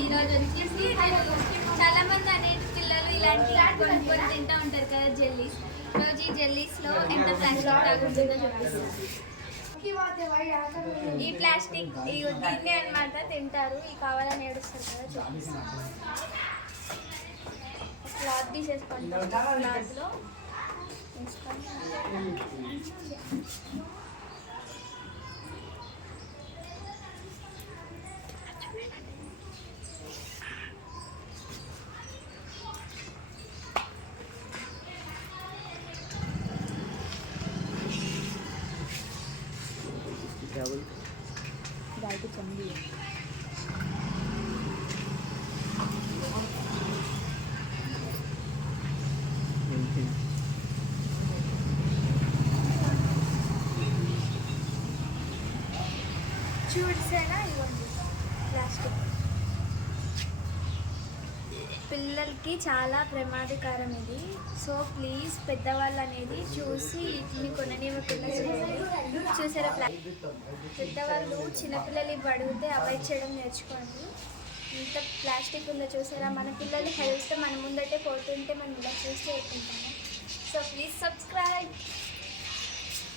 ఈరోజు వచ్చేసి చాలా మంది అనేటి పిల్లలు ఇలాంటి కొనుక్కొని తింటూ ఉంటారు కదా జెల్లీస్. రోజు ఈ జెల్లీస్లో ఎంత ప్లాస్టిక్ తాగుతుందో చూపిస్తాను. ఈ ప్లాస్టిక్ దీన్నే అనమాట తింటారు. ఈ కావాలని ఏడుస్తారు కదా చూపిస్తాను. క్లాత్ తీసేసుకుంటాం. క్లాత్లో వేసుకొని गाड़ी चंदी है। చూసేనా ఇవ్వండి ప్లాస్టిక్ పిల్లలకి చాలా ప్రమాదకరం ఇది. సో ప్లీజ్ పెద్దవాళ్ళు అనేది చూసి వీటిని కొననివ్వకుండా చూసారా. పెద్దవాళ్ళు చిన్నపిల్లలు ఇవి అడిగితే అవాయిడ్ చేయడం నేర్చుకోండి. ఇంత ప్లాస్టిక్ ఉందో చూసారా. మన పిల్లలు హెల్త్ మన ముందటే పోతుంటే మనం ఇలా చూసి చేసుకుంటాము. So please subscribe.